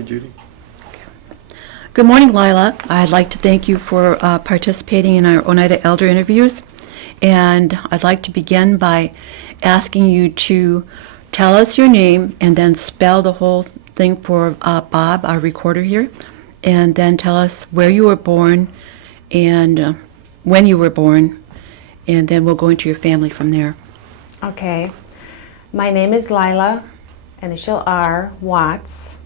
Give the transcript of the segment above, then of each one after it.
Okay, Judy. Good morning, Lila. I'd like to thank you for participating in our Oneida Elder Interviews. And I'd like to begin by asking you to tell us your name and then spell the whole thing for Bob, our recorder here. And then tell us where you were born and when you were born. And then we'll go into your family from there. Okay. My name is Lila, initial R, Watts.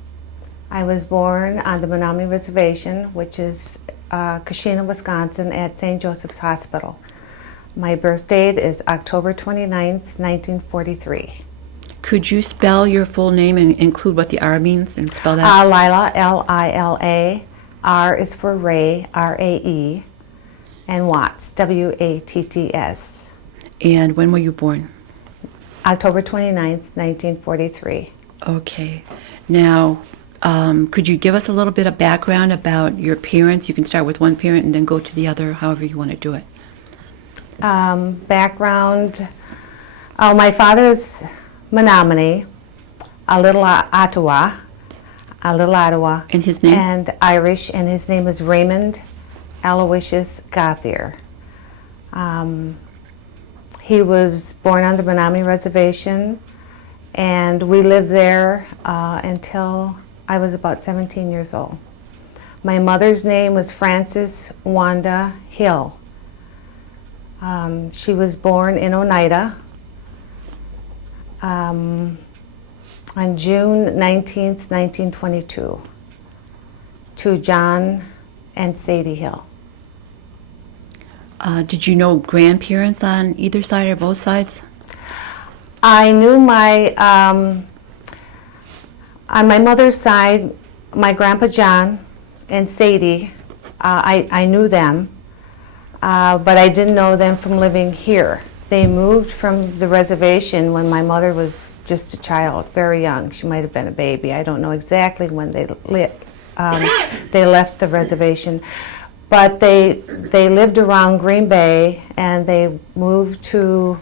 I was born on the Menominee Reservation, which is Kashina, Wisconsin, at St. Joseph's Hospital. My birth date is October 29th, 1943. Could you spell your full name and include what the R means and spell that? Lila, L-I-L-A. R is for Ray, R-A-E. And Watts, W-A-T-T-S. And when were you born? October 29th, 1943. Okay. Now, could you give us a little bit of background about your parents? You can start with one parent and then go to the other, however you want to do it. Background, my father's Menominee, a little Ottawa. And his name? And Irish, and his name is Raymond Aloysius Gauthier. He was born on the Menominee Reservation, and we lived there until I was about 17 years old. My mother's name was Frances Wanda Hill. She was born in Oneida on June 19th, 1922, to John and Sadie Hill. Did you know grandparents on either side or both sides? I knew on my mother's side, my grandpa John and Sadie, I knew them, but I didn't know them from living here. They moved from the reservation when my mother was just a child, very young. She might have been a baby. I don't know exactly when they left the reservation. But they lived around Green Bay, and they moved to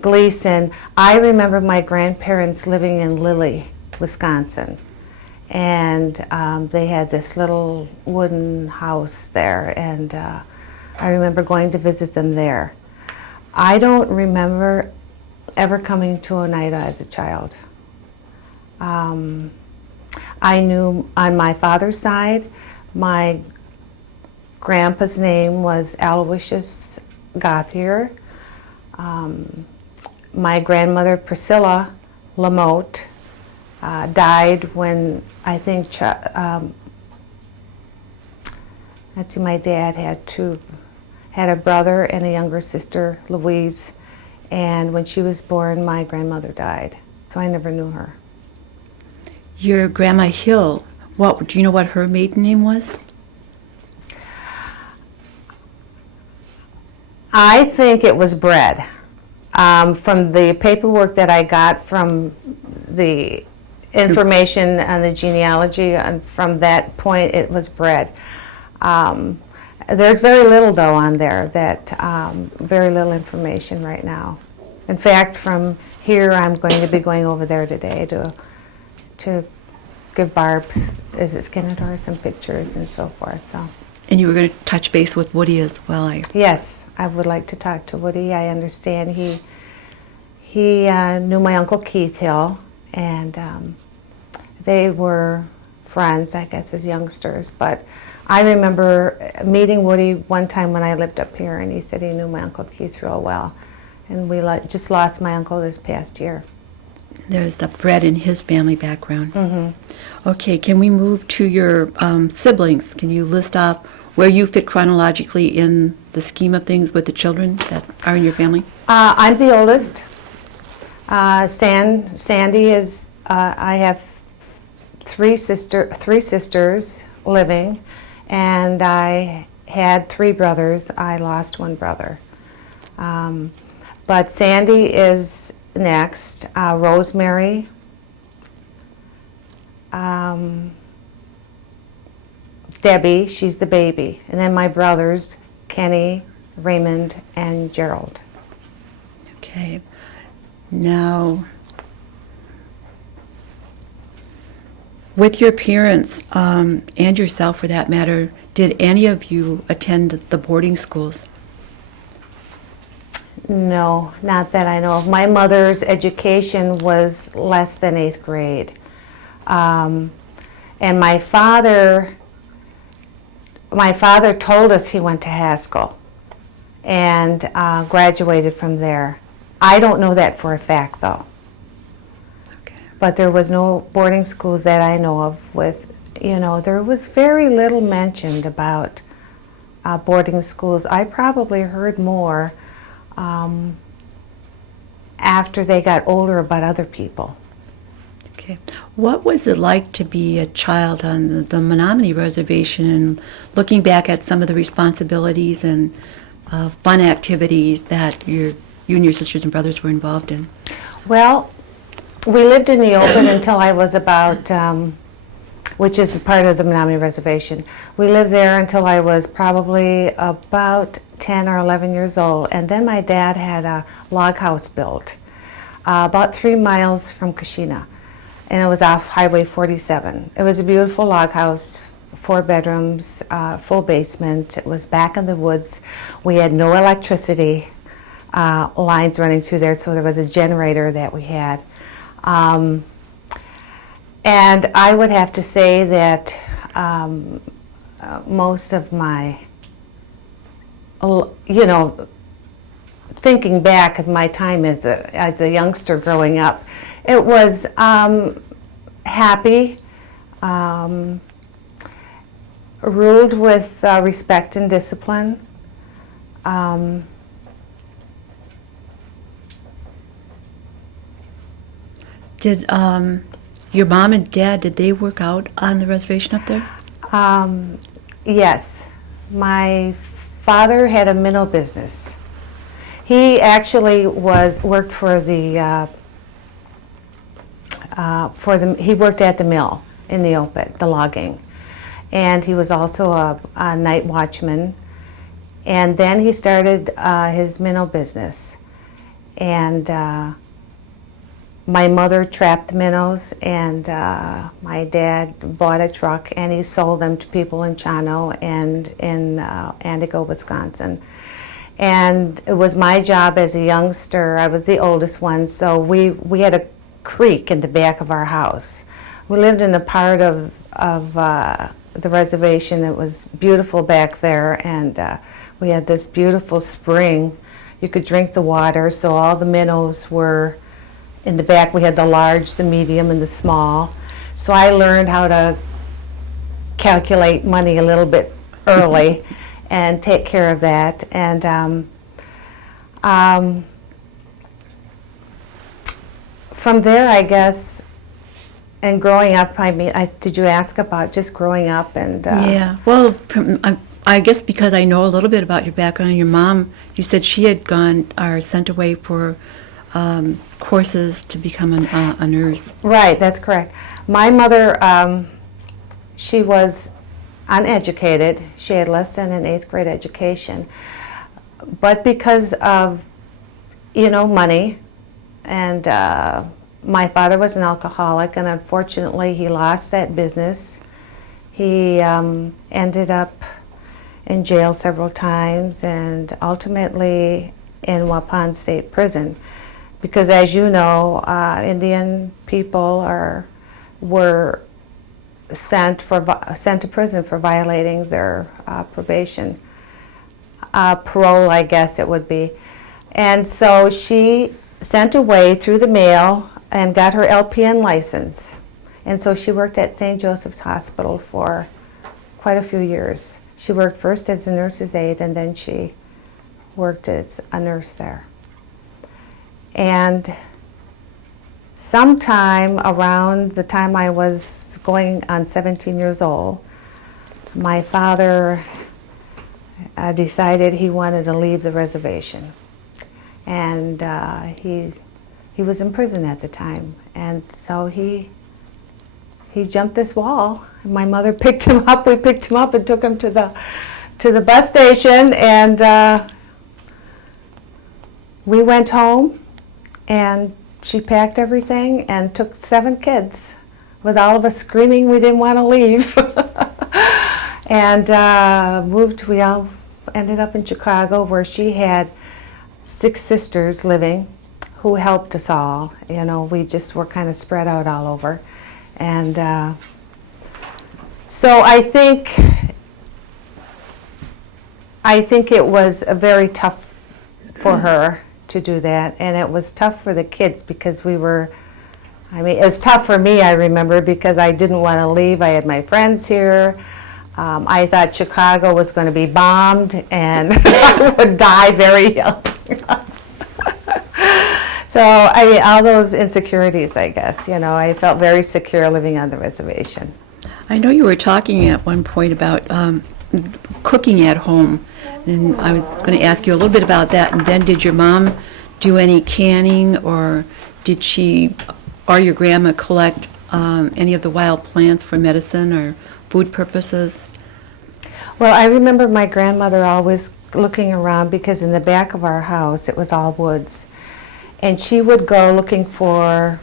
Gleason. I remember my grandparents living in Lily, Wisconsin, and they had this little wooden house there, and I remember going to visit them there. I don't remember ever coming to Oneida as a child. I knew on my father's side, my grandpa's name was Aloysius Gauthier. My grandmother, Priscilla Lamotte, died when I think, let's see, my dad had a brother and a younger sister, Louise, and when she was born, my grandmother died, so I never knew her. Your Grandma Hill, do you know what her maiden name was? I think it was Bread. From the paperwork that I got from the information on the genealogy, and from that point it was Bread. There's very little though on there, very little information right now. In fact, from here I'm going to be going over there today to give Barb, is it Skinner, some pictures and so forth. So. And you were going to touch base with Woody as well. Yes, I would like to talk to Woody. I understand he knew my Uncle Keith Hill, and they were friends, I guess, as youngsters. But I remember meeting Woody one time when I lived up here, and he said he knew my Uncle Keith real well. And we just lost my uncle this past year. There's the Bread in his family background. Mm-hmm. Okay, can we move to your siblings? Can you list off where you fit chronologically in the scheme of things with the children that are in your family? I'm the oldest. Sandy is, I have three sisters living, and I had 3 brothers. I lost 1 brother. But Sandy is next, Rosemary, Debbie, she's the baby, and then my brothers, Kenny, Raymond, and Gerald. Okay. Now, With your parents, and yourself for that matter, did any of you attend the boarding schools? No, not that I know of. My mother's education was less than 8th grade. And my father told us he went to Haskell and graduated from there. I don't know that for a fact, though. Okay. But there was no boarding schools that I know of with, there was very little mentioned about boarding schools. I probably heard more after they got older about other people. Okay. What was it like to be a child on the Menominee Reservation, and looking back at some of the responsibilities and fun activities that you and your sisters and brothers were involved in? Well, we lived in the open until I was about, which is a part of the Menominee Reservation. We lived there until I was probably about 10 or 11 years old, and then my dad had a log house built about 3 miles from Kashina, and it was off Highway 47. It was a beautiful log house, 4 bedrooms, full basement. It was back in the woods. We had no electricity lines running through there, so there was a generator that we had. And I would have to say that most of my, thinking back at my time as a youngster growing up, it was happy, ruled with respect and discipline. Did your mom and dad, did they work out on the reservation up there? Yes. My father had a minnow business. He actually worked for the he worked at the mill in the open, the logging, and he was also a night watchman. And then he started his minnow business, and my mother trapped minnows, and my dad bought a truck and he sold them to people in Chano and in Antigo, Wisconsin. And it was my job as a youngster. I was the oldest one, so we had a creek in the back of our house. We lived in a part of the reservation that was beautiful back there, and we had this beautiful spring. You could drink the water, so all the minnows were in the back. We had the large, the medium, and the small. So I learned how to calculate money a little bit early and take care of that. And from there, I guess, and growing up, I mean, did you ask about just growing up? And yeah, well, I guess because I know a little bit about your background. And your mom, you said she had gone or sent away for courses to become a nurse. Right, that's correct. My mother, she was uneducated. She had less than an 8th grade education. But because of, money, and my father was an alcoholic, and unfortunately he lost that business. He ended up in jail several times, and ultimately in Waupun State Prison. Because, as you know, Indian people were sent to prison for violating their probation, parole, I guess it would be. And so she sent away through the mail and got her LPN license. And so she worked at St. Joseph's Hospital for quite a few years. She worked first as a nurse's aide, and then she worked as a nurse there. And sometime around the time I was going on 17 years old, my father decided he wanted to leave the reservation. And he was in prison at the time. And so he jumped this wall. My mother picked him up. We picked him up and took him to the bus station, and we went home. And she packed everything and took 7 kids with all of us screaming we didn't want to leave. And we all ended up in Chicago, where she had 6 sisters living who helped us all. You know, we just were kind of spread out all over. And so I think it was very tough for her to do that, and it was tough for the kids because it was tough for me, I remember, because I didn't want to leave. I had my friends here. I thought Chicago was going to be bombed and I would die very young. So, I mean, all those insecurities, I guess, you know, I felt very secure living on the reservation. I know you were talking at one point about cooking at home, and I was going to ask you a little bit about that. And then, did your mom do any canning, or did she or your grandma collect any of the wild plants for medicine or food purposes? Well, I remember my grandmother always looking around, because in the back of our house it was all woods. And she would go looking for,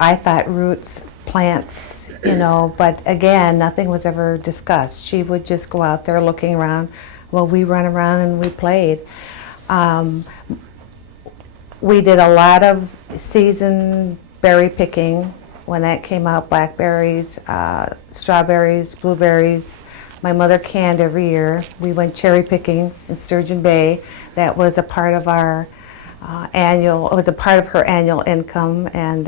I thought, roots, plants, you know, but again, nothing was ever discussed. She would just go out there looking around while we run around and we played. We did a lot of season berry picking when that came out, blackberries, strawberries, blueberries. My mother canned every year. We went cherry picking in Sturgeon Bay. That was a part of our it was a part of her annual income, and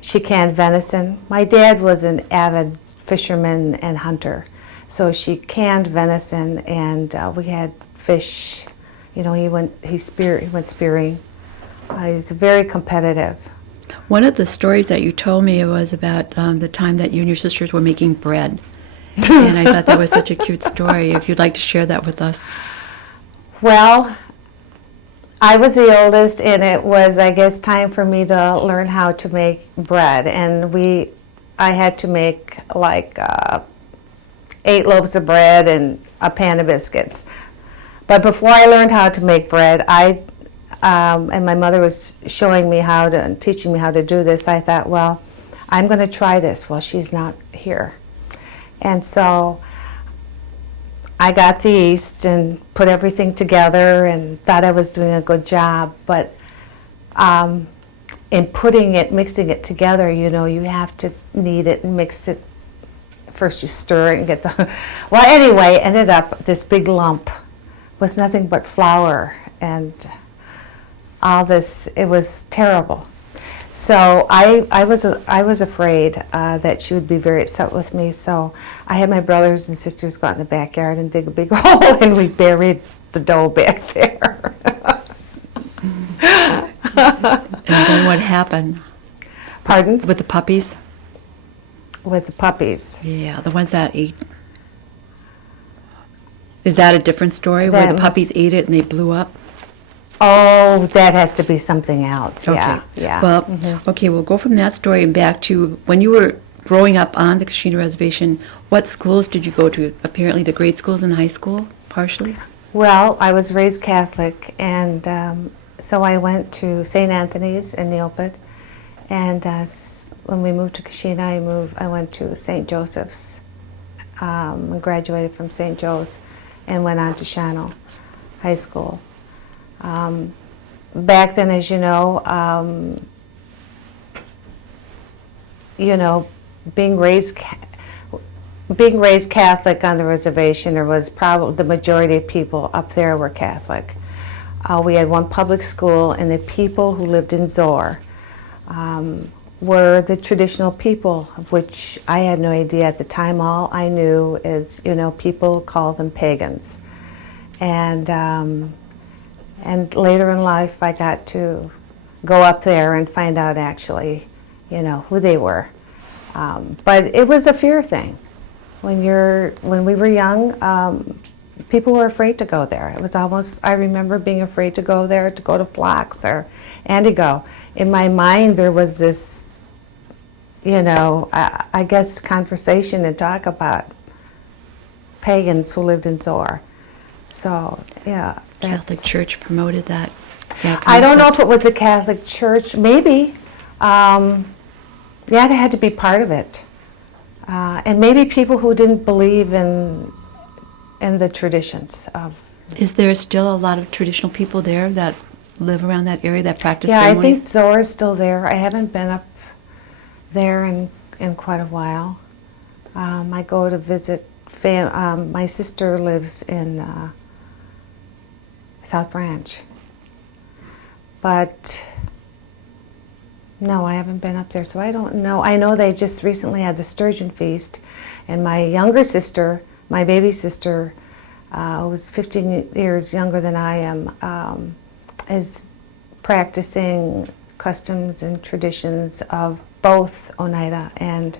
she canned venison. My dad was an avid fisherman and hunter, so she canned venison, and we had fish. You know, he went spearing. He's very competitive. One of the stories that you told me was about the time that you and your sisters were making bread, and I thought that was such a cute story. If you'd like to share that with us. Well, I was the oldest, and it was, I guess, time for me to learn how to make bread. And I had to make like 8 loaves of bread and a pan of biscuits. But before I learned how to make bread, and my mother was showing me teaching me how to do this, I thought, well, I'm going to try this while she's not here. And so I got the yeast and put everything together and thought I was doing a good job. But in mixing it together, you know, you have to knead it and mix it. First you stir it and get the... Well, anyway, ended up this big lump with nothing but flour and all this. It was terrible. So I was afraid that she would be very upset with me. So I had my brothers and sisters go out in the backyard and dig a big hole, and we buried the dough back there. And then what happened? Pardon? With the puppies? With the puppies. Yeah, the ones that ate. Is that a different story, where the puppies ate it and they blew up? Oh, that has to be something else. Okay. Yeah. Well, okay, we'll go from that story and back to when you were growing up on the Kashina Reservation. What schools did you go to? Apparently the grade schools and high school, partially? Well, I was raised Catholic, and so I went to St. Anthony's in Neopet, and when we moved to Kashina, I went to St. Joseph's, and graduated from St. Joe's, and went on to Shano High School. Back then, as you know, being raised Catholic on the reservation, there was probably the majority of people up there were Catholic. We had one public school, and the people who lived in Zor were the traditional people, of which I had no idea at the time. All I knew is, people called them pagans. And later in life, I got to go up there and find out actually, who they were. But it was a fear thing. When we were young, people were afraid to go there. It was almost, I remember being afraid to go there, to go to Phlox or Antigo. In my mind, there was this, I guess, conversation and talk about pagans who lived in Zor. So, yeah. Catholic Church promoted that. I don't know if it was the Catholic Church. Maybe. yeah, they had to be part of it. And maybe people who didn't believe in the traditions of. Is there still a lot of traditional people there that live around that area that practice Yeah, I ceremonies? think Zora's still there. I haven't been up there in quite a while. I go to visit. My sister lives in South Branch, but no, I haven't been up there, so I don't know. I know they just recently had the Sturgeon Feast, and my younger sister, my baby sister, who's 15 years younger than I am, is practicing customs and traditions of both Oneida and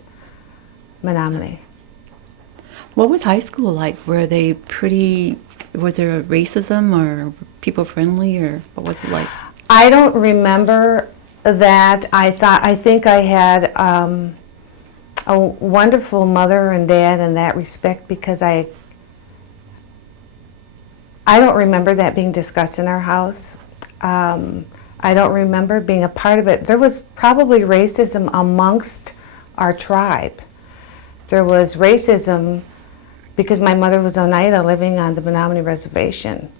Menominee. What was high school like? Were they pretty, was there racism or people friendly, or what was it like? I don't remember that. I think I had a wonderful mother and dad in that respect, because I don't remember that being discussed in our house. I don't remember being a part of it. There was probably racism amongst our tribe. There was racism because my mother was Oneida living on the Menominee Reservation.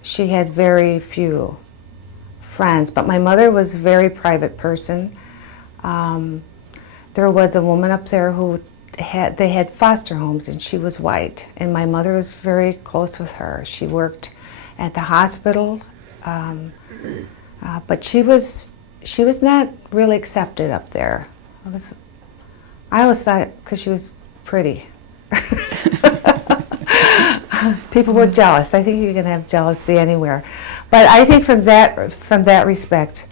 She had very few friends, but my mother was a very private person. There was a woman up there who they had foster homes, and she was white, and my mother was very close with her. She worked at the hospital, but she was not really accepted up there. I always thought, because she was pretty. People were jealous. I think you can have jealousy anywhere, but I think from that respect,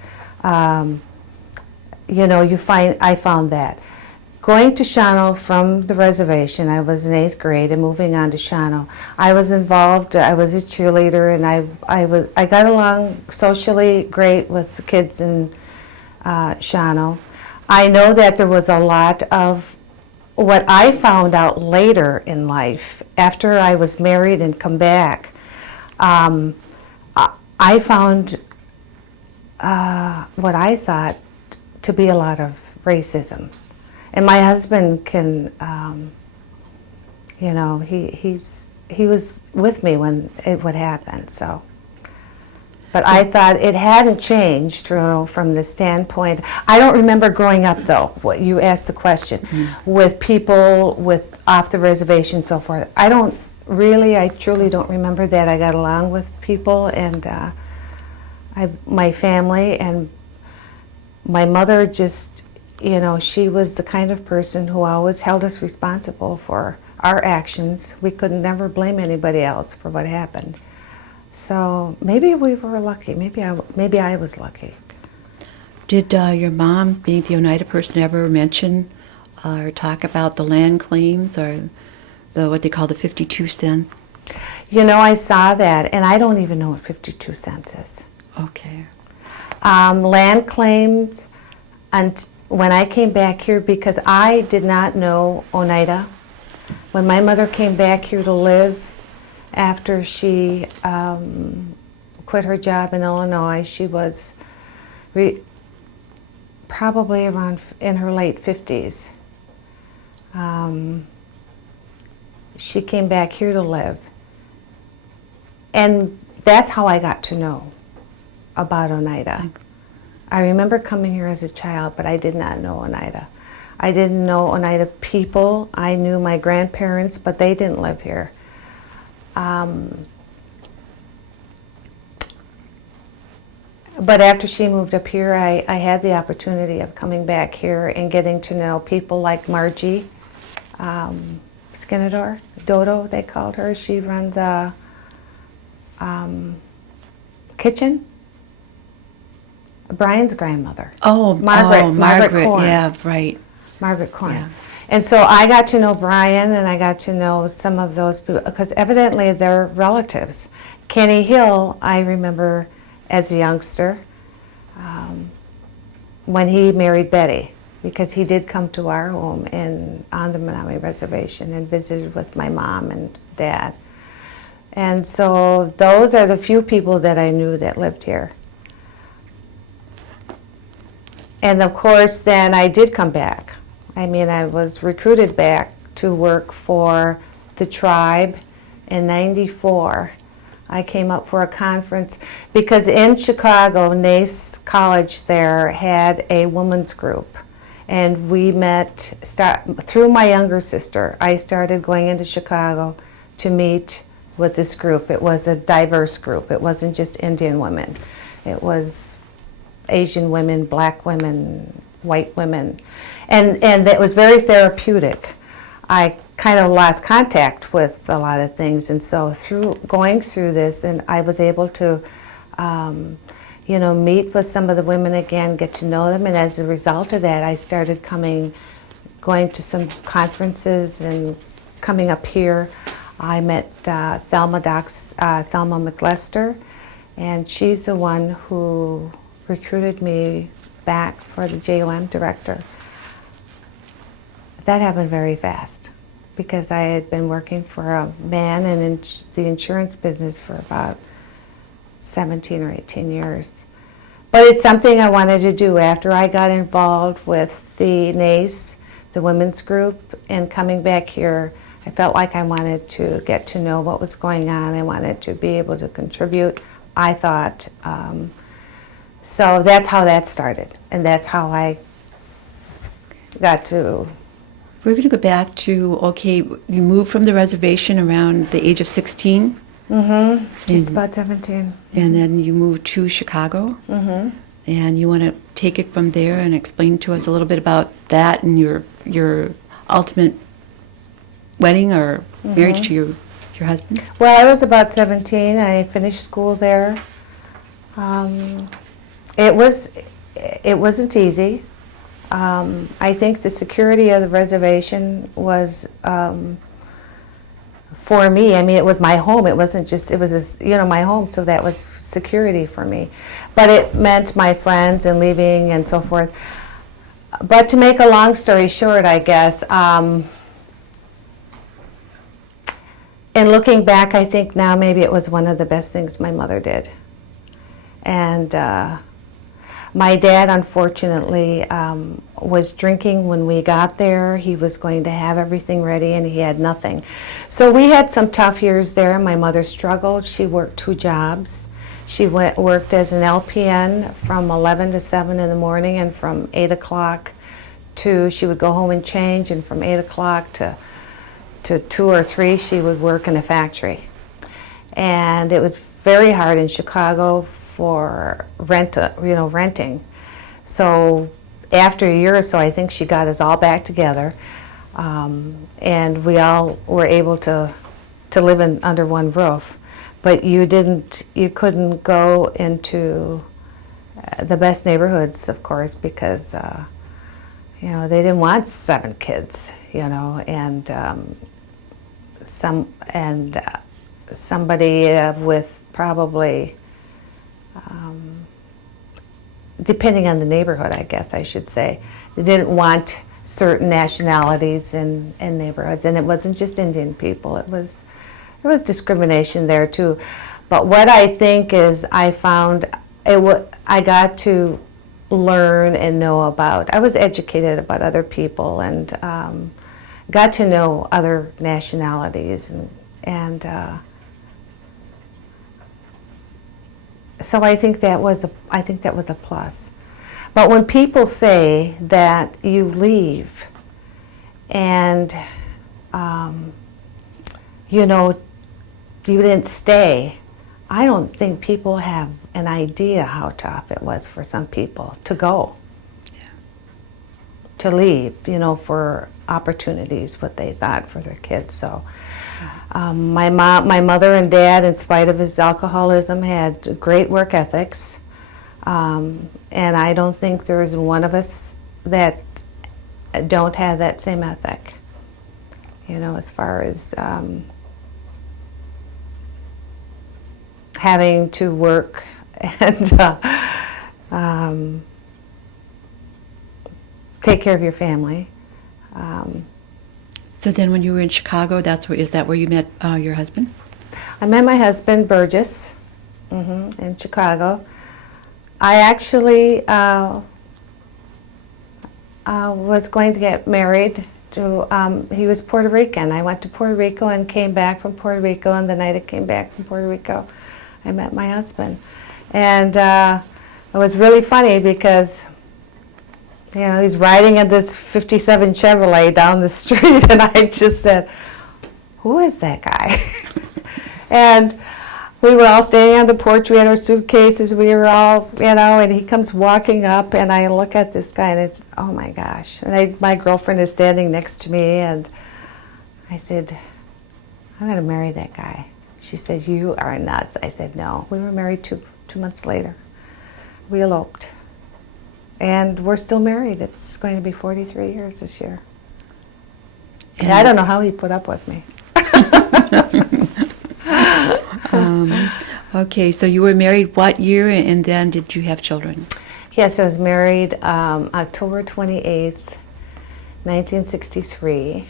I found that. Going to Shawano from the reservation, I was in 8th grade, and moving on to Shawano, I was involved. I was a cheerleader, and I got along socially great with the kids in Shawano. I know that there was a lot of what I found out later in life, after I was married and come back. I found what I thought to be a lot of racism. And my husband can, he was with me when it would happen. So, but I thought it hadn't changed, from the standpoint. I don't remember growing up, though. What you asked the question, with people off the reservation and so forth. I truly don't remember that. I got along with people, and my family, and my mother just. She was the kind of person who always held us responsible for our actions. We could never blame anybody else for what happened. So maybe we were lucky. Maybe I was lucky. Did your mom, being the Oneida person, ever mention or talk about the land claims, or what they call the 52 cent? I saw that, and I don't even know what 52 cents is. Okay. Land claims, and when I came back here, because I did not know Oneida. When my mother came back here to live, after she quit her job in Illinois, she was probably around in her late 50s. She came back here to live. And that's how I got to know about Oneida. I remember coming here as a child, but I did not know Oneida. I didn't know Oneida people. I knew my grandparents, but they didn't live here. But after she moved up here, I had the opportunity of coming back here and getting to know people like Margie Skinador, Dodo, they called her. She ran the kitchen. Brian's grandmother. Margaret. Korn. Yeah, right. Margaret Korn. Yeah. And so I got to know Brian, and I got to know some of those people, because evidently they're relatives. Kenny Hill, I remember as a youngster, when he married Betty, because he did come to our home on the Menominee Reservation and visited with my mom and dad. And so those are the few people that I knew that lived here. And of course, then I did come back. I mean, I was recruited back to work for the tribe in '94. I came up for a conference because in Chicago, NACE College there had a women's group. And we met through my younger sister. I started going into Chicago to meet with this group. It was a diverse group. It wasn't just Indian women. It was Asian women, black women, white women. And it was very therapeutic. I kind of lost contact with a lot of things, and so going through this, and I was able to meet with some of the women again, get to know them, and as a result of that, I started going to some conferences and coming up here. I met Thelma McLester, and she's the one who recruited me back for the JOM director. That happened very fast because I had been working for a man in the insurance business for about 17 or 18 years. But it's something I wanted to do after I got involved with the NACE, the women's group, and coming back here. I felt like I wanted to get to know what was going on. I wanted to be able to contribute, I thought. So that's how that started, and that's how I got to... We're going to go back to, okay, you moved from the reservation around the age of 16. Mm-hmm. Just about 17. And then you moved to Chicago. Mm-hmm. And you want to take it from there and explain to us a little bit about that and your ultimate wedding or marriage to your husband? Well, I was about 17. I finished school there. It wasn't easy. I think the security of the reservation was, for me, I mean, it was my home. It wasn't just, it was, my home, so that was security for me. But it meant my friends and leaving and so forth. But to make a long story short, I guess, in looking back, I think now maybe it was one of the best things my mother did. And my dad, unfortunately, was drinking when we got there. He was going to have everything ready, and he had nothing. So we had some tough years there. My mother struggled. She worked 2 jobs. She worked as an LPN from 11 to 7 in the morning, and from 8 o'clock to, she would go home and change, and from 8 o'clock to 2 or 3, she would work in a factory. And it was very hard in Chicago for renting. So after a year or so, I think she got us all back together, and we all were able to live under one roof. But you couldn't go into the best neighborhoods, of course, because they didn't want 7 kids, and somebody with probably, depending on the neighborhood, I guess I should say, they didn't want certain nationalities in neighborhoods, and it wasn't just Indian people. There was discrimination there too. But what I think is I got to learn and know about. I was educated about other people and got to know other nationalities and so I think that was a plus. But when people say that you leave and you didn't stay, I don't think people have an idea how tough it was for some people to go, to leave, for opportunities, what they thought for their kids. So my mother and dad, in spite of his alcoholism, had great work ethics, and I don't think there's one of us that don't have that same ethic, as far as having to work and take care of your family. So then when you were in Chicago, is that where you met your husband? I met my husband, Burgess, in Chicago. I actually was going to get married to, he was Puerto Rican. I went to Puerto Rico and came back from Puerto Rico, and the night I came back from Puerto Rico, I met my husband. And it was really funny because, you know, he's riding in this 57 Chevrolet down the street, and I just said, who is that guy? And we were all standing on the porch, we had our suitcases, we were all, you know, and he comes walking up, and I look at this guy, and it's, oh my gosh. And my girlfriend is standing next to me, and I said, I'm going to marry that guy. She said, you are nuts. I said, no. We were married two months later. We eloped. And we're still married. It's going to be 43 years this year. And I don't know how he put up with me. Okay, so you were married what year, and then did you have children? Yes, I was married October 28th, 1963.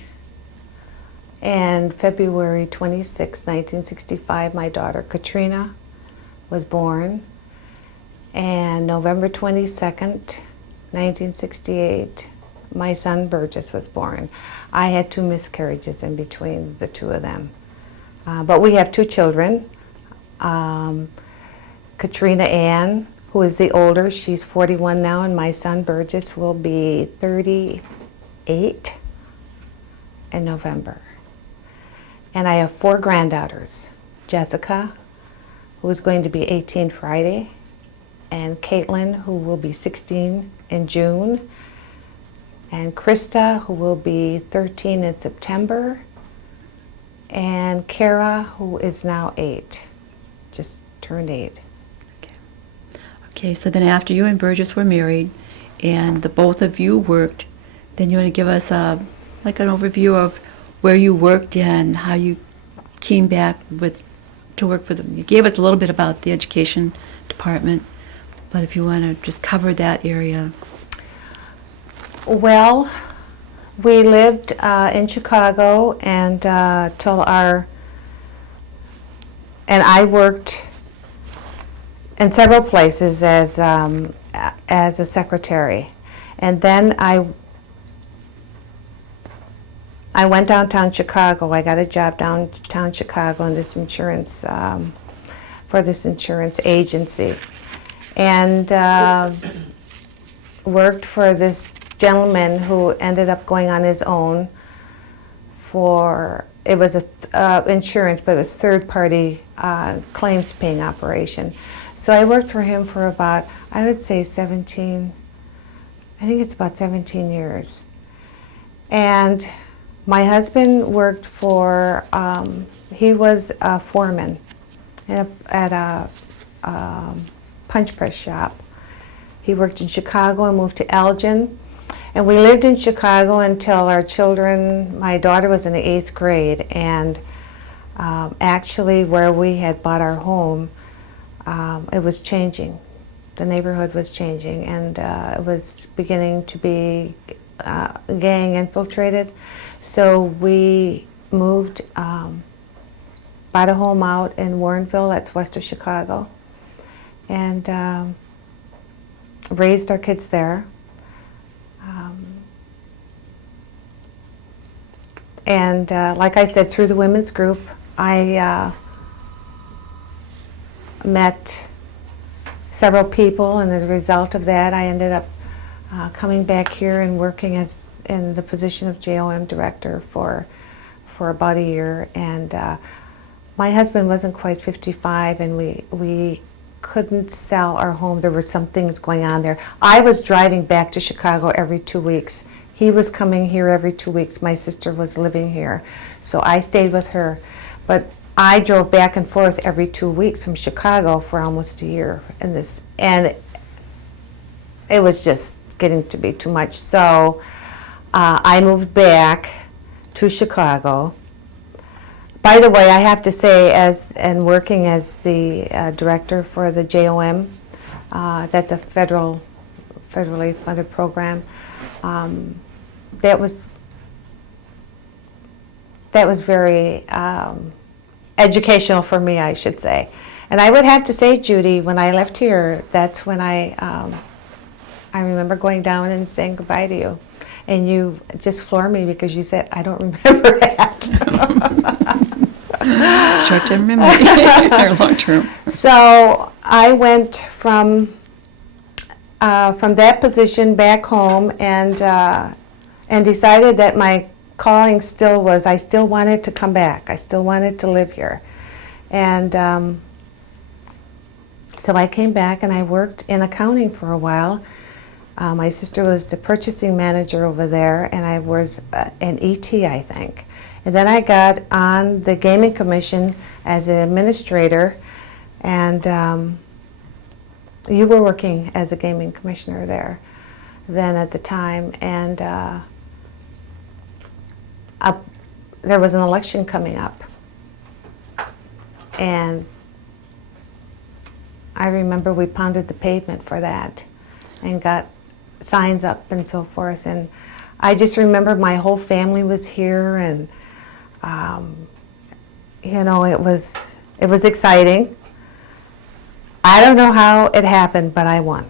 And February 26th, 1965, my daughter Katrina was born. And November 22nd, 1968, my son Burgess was born. I had 2 miscarriages in between the 2 of them. But we have 2 children. Katrina Ann, who is the older, she's 41 now, and my son Burgess will be 38 in November. And I have 4 granddaughters. Jessica, who is going to be 18 Friday, and Caitlin, who will be 16 in June, and Krista, who will be 13 in September, and Kara, who is now 8, just turned 8. Okay, so then after you and Burgess were married, and the both of you worked, then you want to give us like an overview of where you worked and how you came back to work for them. You gave us a little bit about the education department, but if you want to just cover that area. Well, we lived in Chicago and and I worked in several places as a secretary, and then I went downtown Chicago. I got a job downtown Chicago in this insurance for this insurance agency, and worked for this gentleman who ended up going on his own it was insurance, but it was third-party claims paying operation. So I worked for him for about, I would say 17, I think it's about 17 years. And my husband worked for, he was a foreman at a punch press shop. He worked in Chicago and moved to Elgin. And we lived in Chicago until our children, my daughter was in the 8th grade, and actually where we had bought our home, it was changing. The neighborhood was changing, and it was beginning to be gang infiltrated. So we moved, bought a home out in Warrenville, that's west of Chicago, and raised our kids there. And like I said, through the women's group, I met several people, and as a result of that, I ended up coming back here and working in the position of JOM director for about a year. And my husband wasn't quite 55, and we couldn't sell our home. There were some things going on there. I was driving back to Chicago every 2 weeks. He was coming here every 2 weeks. My sister was living here, so I stayed with her. But I drove back and forth every 2 weeks from Chicago for almost a year, and it was just getting to be too much. So I moved back to Chicago. By the way, I have to say, working as the director for the JOM, that's a federally funded program. That was very educational for me, I should say. And I would have to say, Judy, when I left here, that's when I I remember going down and saying goodbye to you. And you just floored me because you said, I don't remember that. Short-term memory or long-term. So I went from that position back home and decided that my calling still was, I still wanted to come back. I still wanted to live here. And so I came back and I worked in accounting for a while. My sister was the purchasing manager over there, and I was an ET, I think. And then I got on the gaming commission as an administrator, and you were working as a gaming commissioner there then at the time, and there was an election coming up. And I remember we pounded the pavement for that and got signs up and so forth. And I just remember my whole family was here, and you know, it was exciting. I don't know how it happened, but I won.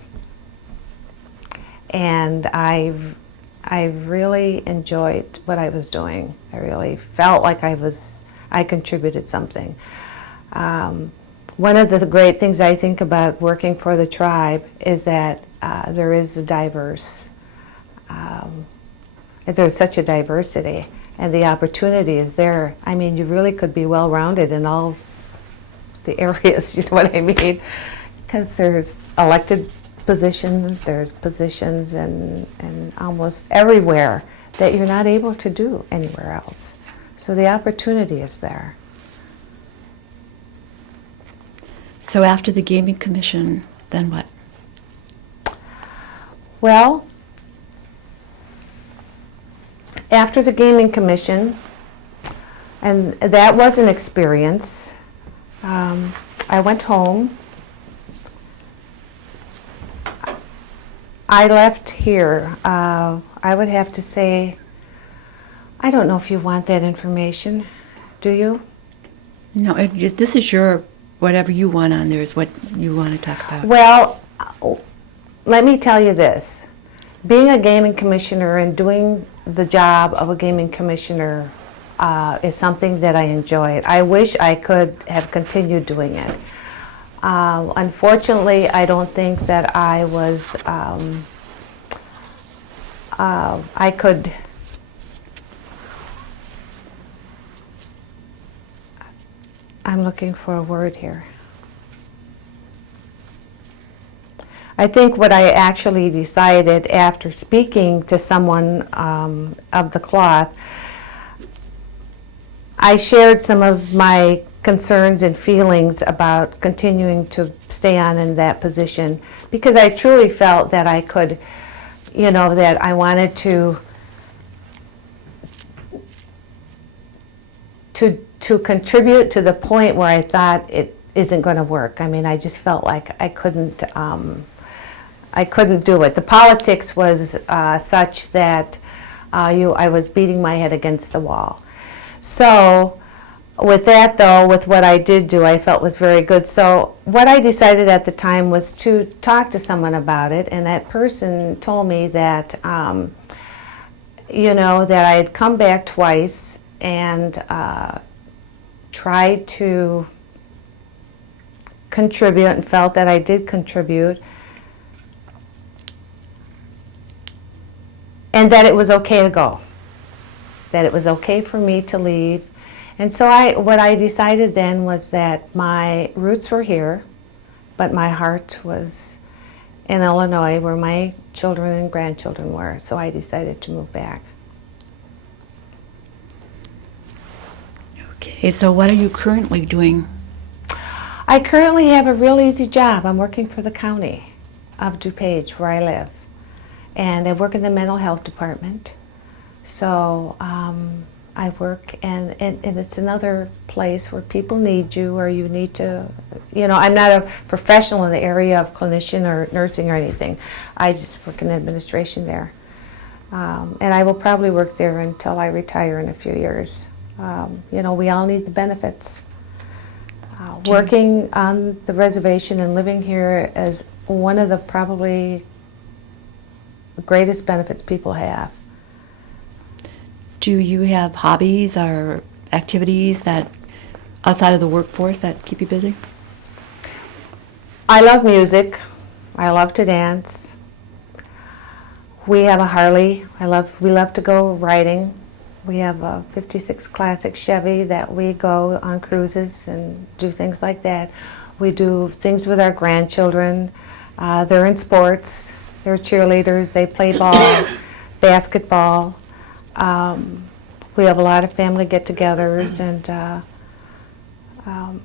And I really enjoyed what I was doing. I really felt like I contributed something. One of the great things I think about working for the tribe is that there is a there's such a diversity, and the opportunity is there. I mean, you really could be well-rounded in all the areas, you know what I mean? Because there's elected positions, there's positions in almost everywhere that you're not able to do anywhere else. So the opportunity is there. So after the Gaming Commission, then what? Well, after the Gaming Commission, and that was an experience, I went home. I left here. I would have to say, I don't know if you want that information. Do you? No, this is your, whatever you want on there is what you want to talk about. Well, let me tell you this. Being a gaming commissioner and doing the job of a gaming commissioner is something that I enjoyed. I wish I could have continued doing it. Unfortunately, I don't think that I was, I'm looking for a word here. I think what I actually decided after speaking to someone of the cloth, I shared some of my concerns and feelings about continuing to stay on in that position, because I truly felt that I could, you know, that I wanted to contribute to the point where I thought it isn't going to work. I mean, I just felt like I couldn't do it. The politics was such that I was beating my head against the wall. So with that, though, with what I did do, I felt was very good. So what I decided at the time was to talk to someone about it, and that person told me that, you know, that I had come back twice and tried to contribute and felt that I did contribute, and that it was okay to go, that it was okay for me to leave. And so what I decided then was that my roots were here, but my heart was in Illinois, where my children and grandchildren were. So I decided to move back. Okay, so what are you currently doing? I currently have a real easy job. I'm working for the county of DuPage, where I live. And I work in the mental health department. So I work, and it's another place where people need you, or you need to, you know, I'm not a professional in the area of clinician or nursing or anything. I just work in administration there. And I will probably work there until I retire in a few years. You know, we all need the benefits. Working on the reservation and living here is one of the probably greatest benefits people have. Do you have hobbies or activities that outside of the workforce that keep you busy? I love music. I love to dance. We have a Harley. We love to go riding. We have a 56 Classic Chevy that we go on cruises and do things like that. We do things with our grandchildren. They're in sports. They're cheerleaders. They play ball, basketball. We have a lot of family get-togethers, and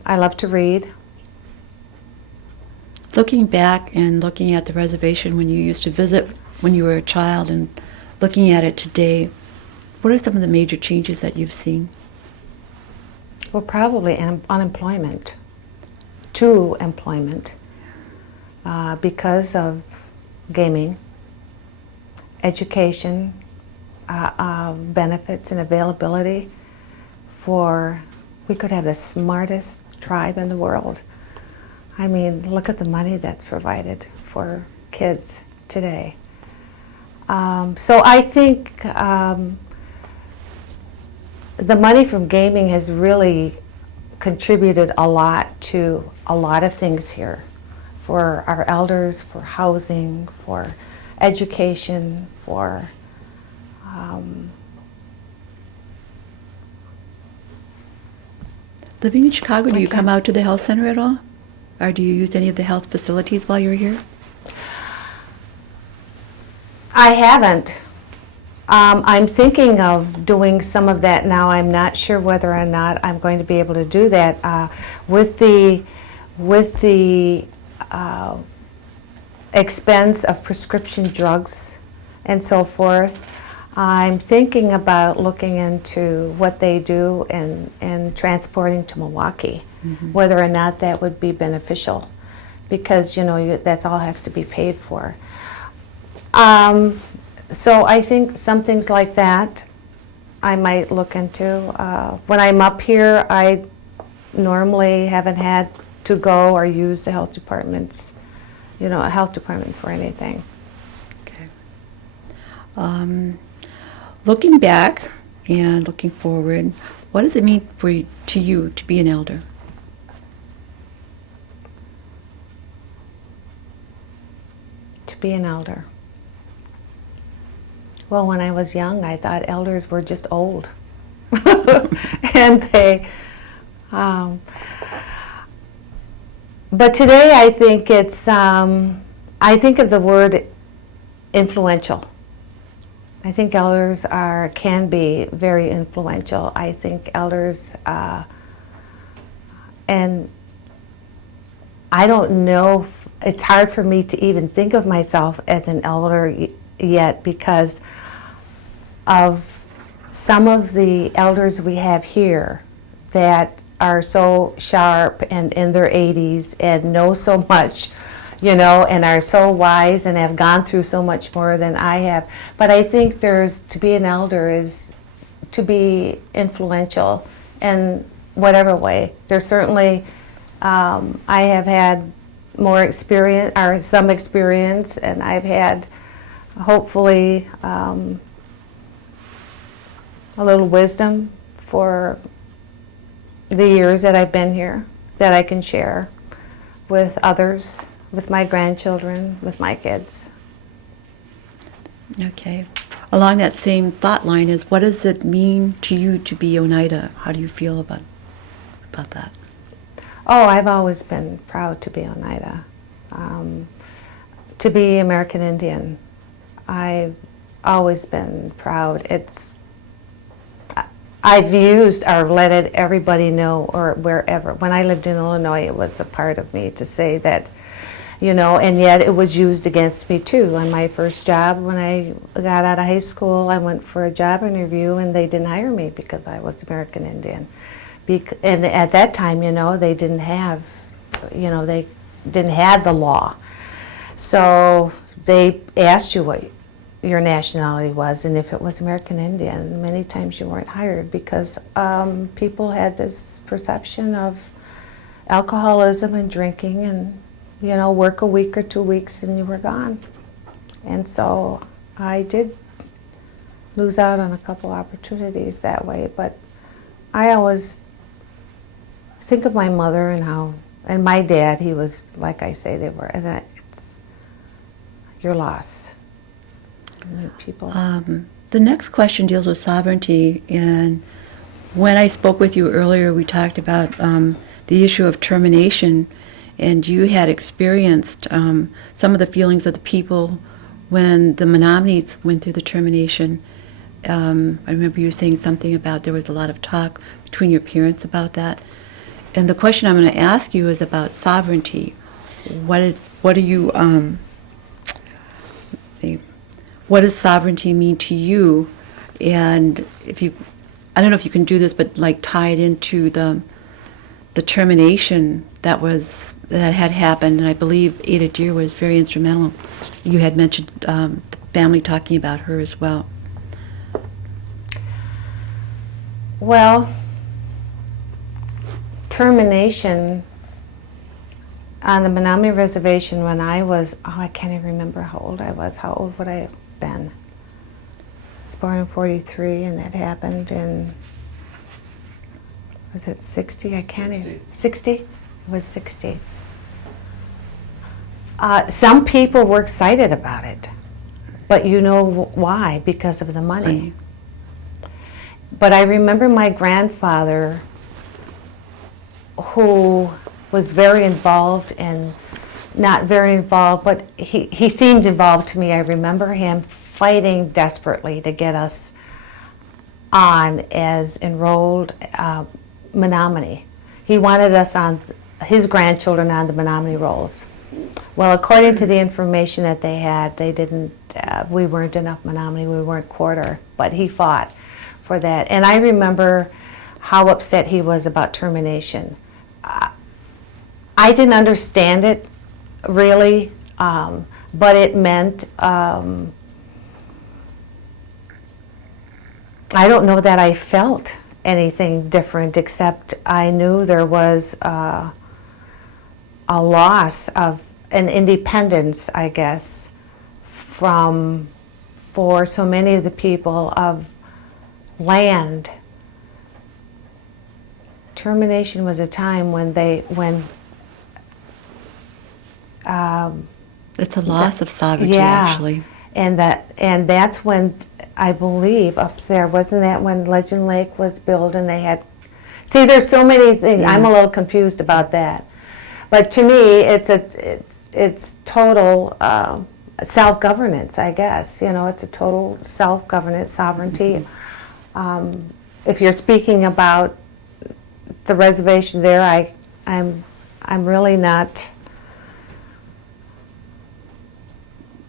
I love to read. Looking back and looking at the reservation when you used to visit when you were a child and looking at it today, what are some of the major changes that you've seen? Well, probably unemployment, to employment, because of gaming, education, benefits and availability we could have the smartest tribe in the world. I mean, look at the money that's provided for kids today. So I think the money from gaming has really contributed a lot to a lot of things here, for our elders, for housing, for education, for Living in Chicago, do you come out to the health center at all? Or do you use any of the health facilities while you're here? I haven't. I'm thinking of doing some of that now. I'm not sure whether or not I'm going to be able to do that. With the expense of prescription drugs and so forth, I'm thinking about looking into what they do and transporting to Milwaukee, whether or not that would be beneficial, because that's all has to be paid for. So I think some things like that I might look into. When I'm up here, I normally haven't had to go or use the health departments, a health department for anything. Okay. Looking back and looking forward, what does it mean to you to be an elder? To be an elder. Well, when I was young, I thought elders were just old. And they, but today I think I think of the word influential. I think elders can be very influential. I think elders, and I don't know, it's hard for me to even think of myself as an elder yet, because of some of the elders we have here that are so sharp and in their 80s and know so much, and are so wise and have gone through so much more than I have. But I think to be an elder is to be influential in whatever way. There's certainly, I have had more experience, or some experience, and I've had hopefully a little wisdom for the years that I've been here that I can share with others, with my grandchildren, with my kids. Okay. Along that same thought line is, what does it mean to you to be Oneida? How do you feel about that? Oh, I've always been proud to be Oneida. To be American Indian. I've always been proud. I've used or let everybody know, or wherever. When I lived in Illinois, it was a part of me to say that, and yet it was used against me too. On my first job, when I got out of high school, I went for a job interview and they didn't hire me because I was American Indian. And at that time, they didn't have, they didn't have the law. So they asked you what your nationality was, and if it was American Indian, many times you weren't hired because people had this perception of alcoholism and drinking, and work a week or 2 weeks and you were gone. And so I did lose out on a couple opportunities that way, but I always think of my mother and my dad, he was, like I say, they were, and it's your loss. People. The next question deals with sovereignty, and when I spoke with you earlier, we talked about the issue of termination, and you had experienced some of the feelings of the people when the Menominees went through the termination. I remember you saying something about there was a lot of talk between your parents about that. And the question I'm going to ask you is about sovereignty. What do you what does sovereignty mean to you? And if you, I don't know if you can do this, but like tie it into the termination that had happened. And I believe Ada Deer was very instrumental. You had mentioned the family talking about her as well. Well, termination on the Menominee Reservation when I was, I can't even remember how old I was. How old would I have been? I was born in 43, and that happened in, was it 60? I can't even, 60? It was 60. Some people were excited about it, but you know why? Because of the money. But I remember my grandfather, who was very involved and not very involved, but he seemed involved to me. I remember him fighting desperately to get us on as enrolled Menominee. He wanted us on, his grandchildren on the Menominee rolls. Well, according to the information that they had, they didn't, we weren't enough Menominee, we weren't quarter, but he fought for that. And I remember how upset he was about termination. I didn't understand it really, but it meant, I don't know that I felt anything different, except I knew there was a loss of an independence, I guess, for so many of the people of land. Termination was a time when it's a loss of sovereignty, yeah, actually. And that's when, I believe, up there, wasn't that when Legend Lake was built and they had, see, there's so many things. Yeah. I'm a little confused about that. But to me, it's total self-governance, I guess. You know, it's a total self-governance, sovereignty. Mm-hmm. If you're speaking about the reservation there, I'm really not,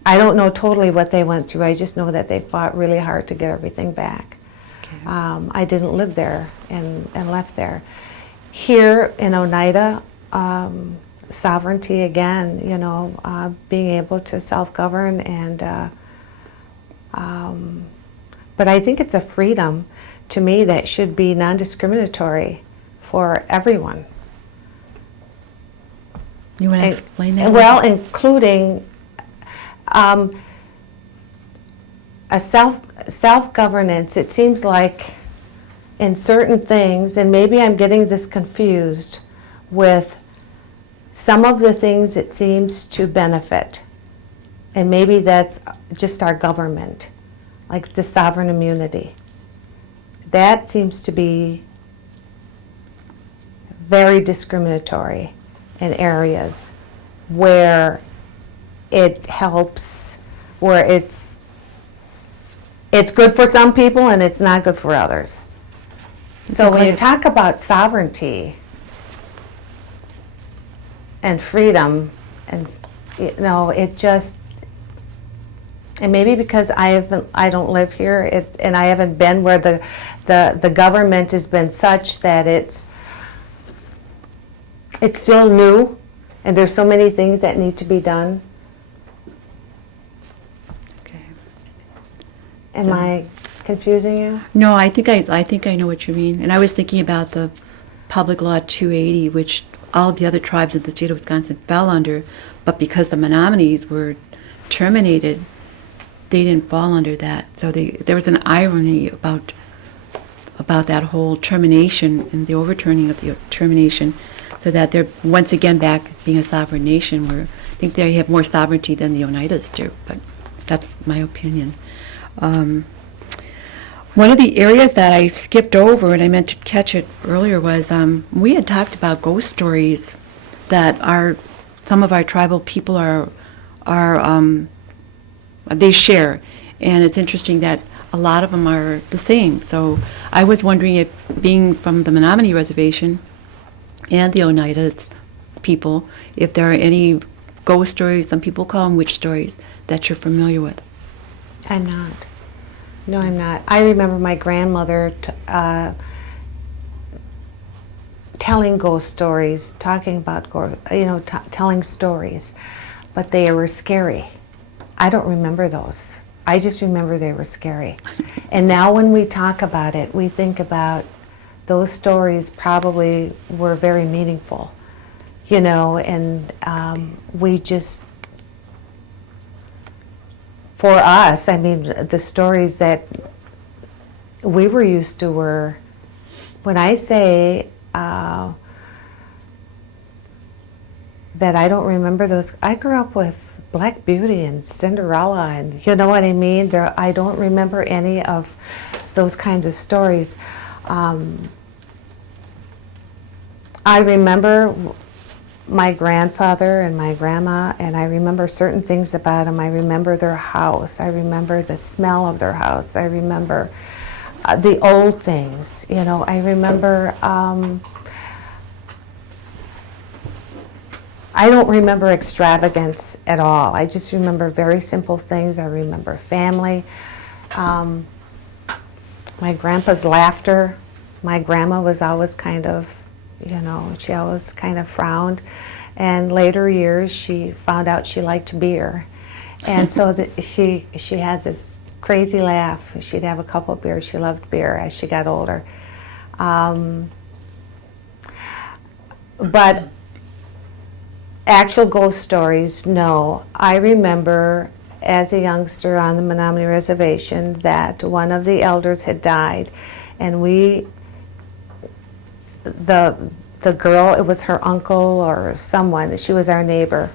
I don't know totally what they went through. I just know that they fought really hard to get everything back. Okay. I didn't live there and left there. Here in Oneida, sovereignty again, you know, being able to self-govern and, but I think it's a freedom to me that should be non-discriminatory for everyone. You want to explain that? Well, including a self-governance. It seems like in certain things, and maybe I'm getting this confused with some of the things it seems to benefit, and maybe that's just our government, like the sovereign immunity. That seems to be very discriminatory in areas where it helps, where it's good for some people and it's not good for others. So when you talk about sovereignty and freedom, and you know, it just, and maybe because I don't live here, and I haven't been where the government has been such that it's still new, and there's so many things that need to be done. Okay. Am I confusing you? No, I think I know what you mean. And I was thinking about the Public Law 280, which all of the other tribes in the state of Wisconsin fell under, but because the Menominees were terminated, they didn't fall under that. So there was an irony about that whole termination and the overturning of the termination, so that they're once again back as being a sovereign nation, where I think they have more sovereignty than the Oneidas do, but that's my opinion. One of the areas that I skipped over, and I meant to catch it earlier, was we had talked about ghost stories that some of our tribal people they share, and it's interesting that a lot of them are the same. So I was wondering if, being from the Menominee Reservation and the Oneida people, if there are any ghost stories, some people call them witch stories, that you're familiar with. I'm not. No, I'm not. I remember my grandmother telling ghost stories, talking about, telling stories, but they were scary. I don't remember those. I just remember they were scary. And now when we talk about it, we think about those stories probably were very meaningful, and we just, for us, I mean, the stories that we were used to were, when I say that I don't remember those, I grew up with Black Beauty and Cinderella, and you know what I mean? I don't remember any of those kinds of stories. I remember my grandfather and my grandma, and I remember certain things about them. I remember their house. I remember the smell of their house. I remember the old things. I remember. I don't remember extravagance at all. I just remember very simple things. I remember family. My grandpa's laughter. My grandma was always kind of, she always kind of frowned. And later years, she found out she liked beer. And so she had this crazy laugh. She'd have a couple of beers. She loved beer as she got older. But actual ghost stories, no. I remember as a youngster on the Menominee Reservation that one of the elders had died, and the girl, it was her uncle or someone, she was our neighbor,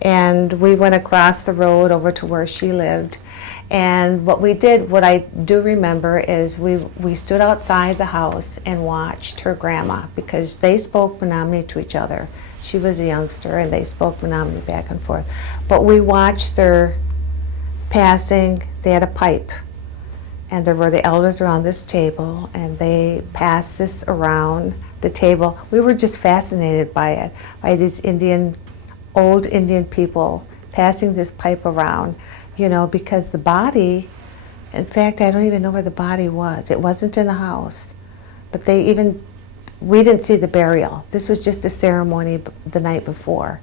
and we went across the road over to where she lived. And what I do remember is we stood outside the house and watched her grandma, because they spoke Menominee to each other. She was a youngster, and they spoke Menominee back and forth. But we watched their passing. They had a pipe, and there were the elders around this table, and they passed this around the table. We were just fascinated by it, by these old Indian people passing this pipe around, because the body, in fact, I don't even know where the body was. It wasn't in the house, but we didn't see the burial. This was just a ceremony the night before.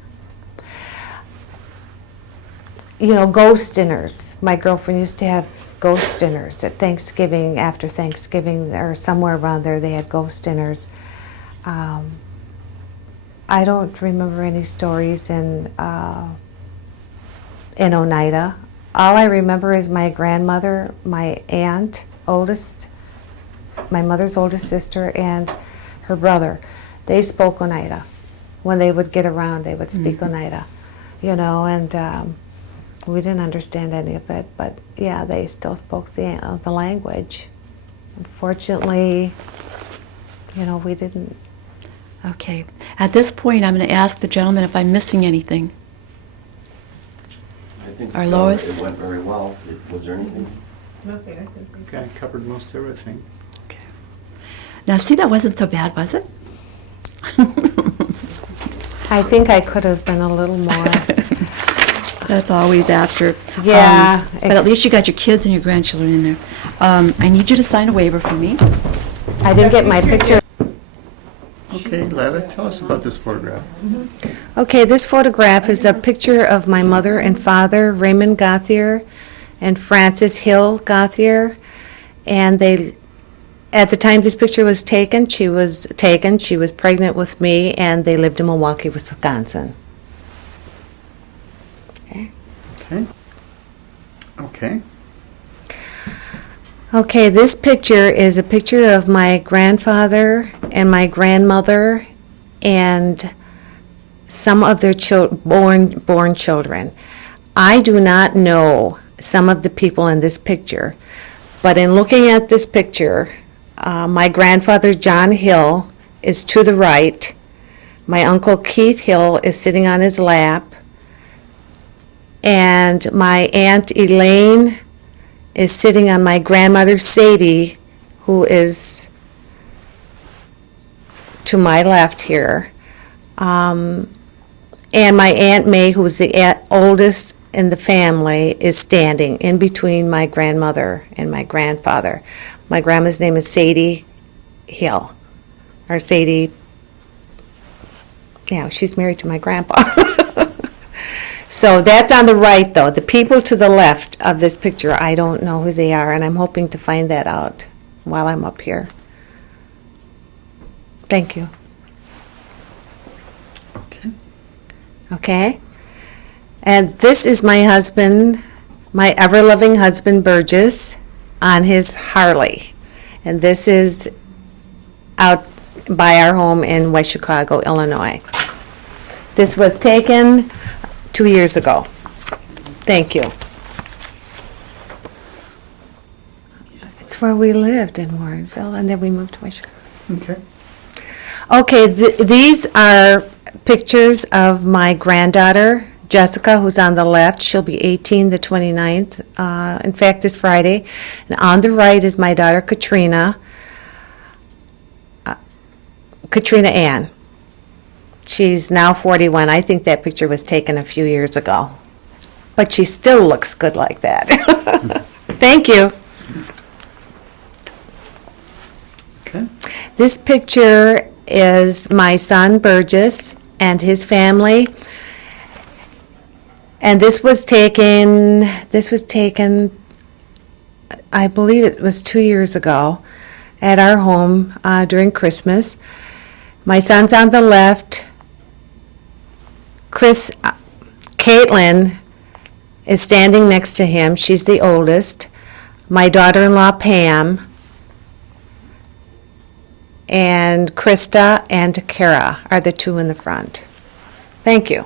Ghost dinners. My girlfriend used to have ghost dinners at Thanksgiving, after Thanksgiving, or somewhere around there they had ghost dinners. I don't remember any stories in Oneida. All I remember is my grandmother, my aunt, my mother's oldest sister, and her brother. They spoke Oneida. When they would get around, they would speak Oneida, and we didn't understand any of it, but yeah, they still spoke the language. Unfortunately, we didn't. Okay. At this point, I'm going to ask the gentleman if I'm missing anything. I think Our Lois? it went very well. Was there anything? Nothing, I think I covered most everything. Okay. Now, see, that wasn't so bad, was it? I think I could have been a little more. That's always after. Yeah. But at least you got your kids and your grandchildren in there. I need you to sign a waiver for me. I didn't get my picture. Okay, Lila, tell us about this photograph. Okay, this photograph is a picture of my mother and father, Raymond Gauthier and Frances Hill Gauthier. And at the time this picture was taken, she was pregnant with me, and they lived in Milwaukee, Wisconsin. Okay. Okay. Okay. Okay, this picture is a picture of my grandfather and my grandmother and some of their born children. I do not know some of the people in this picture, but in looking at this picture, my grandfather John Hill is to the right. My uncle Keith Hill is sitting on his lap, and my aunt Elaine is sitting on my grandmother Sadie, who is to my left here. And my Aunt May, who is the oldest in the family, is standing in between my grandmother and my grandfather. My grandma's name is Sadie Hill, or Sadie, yeah, she's married to my grandpa. So that's on the right, though. The people to the left of this picture, I don't know who they are, and I'm hoping to find that out while I'm up here. Thank you. Okay. Okay? And this is my husband, my ever-loving husband, Burgess, on his Harley. And this is out by our home in West Chicago, Illinois. This was taken 2 years ago. Thank you. It's where we lived in Warrenville, and then we moved to West Chicago. Okay. Okay, these are pictures of my granddaughter, Jessica, who's on the left. She'll be 18 the 29th. In fact, this Friday. And on the right is my daughter, Katrina Ann. She's now 41. I think that picture was taken a few years ago. But she still looks good like that. Thank you. Okay. This picture is my son Burgess and his family. And this was taken, I believe it was 2 years ago at our home during Christmas. My son's on the left. Caitlin is standing next to him. She's the oldest. My daughter-in-law, Pam, and Krista and Kara are the two in the front. Thank you.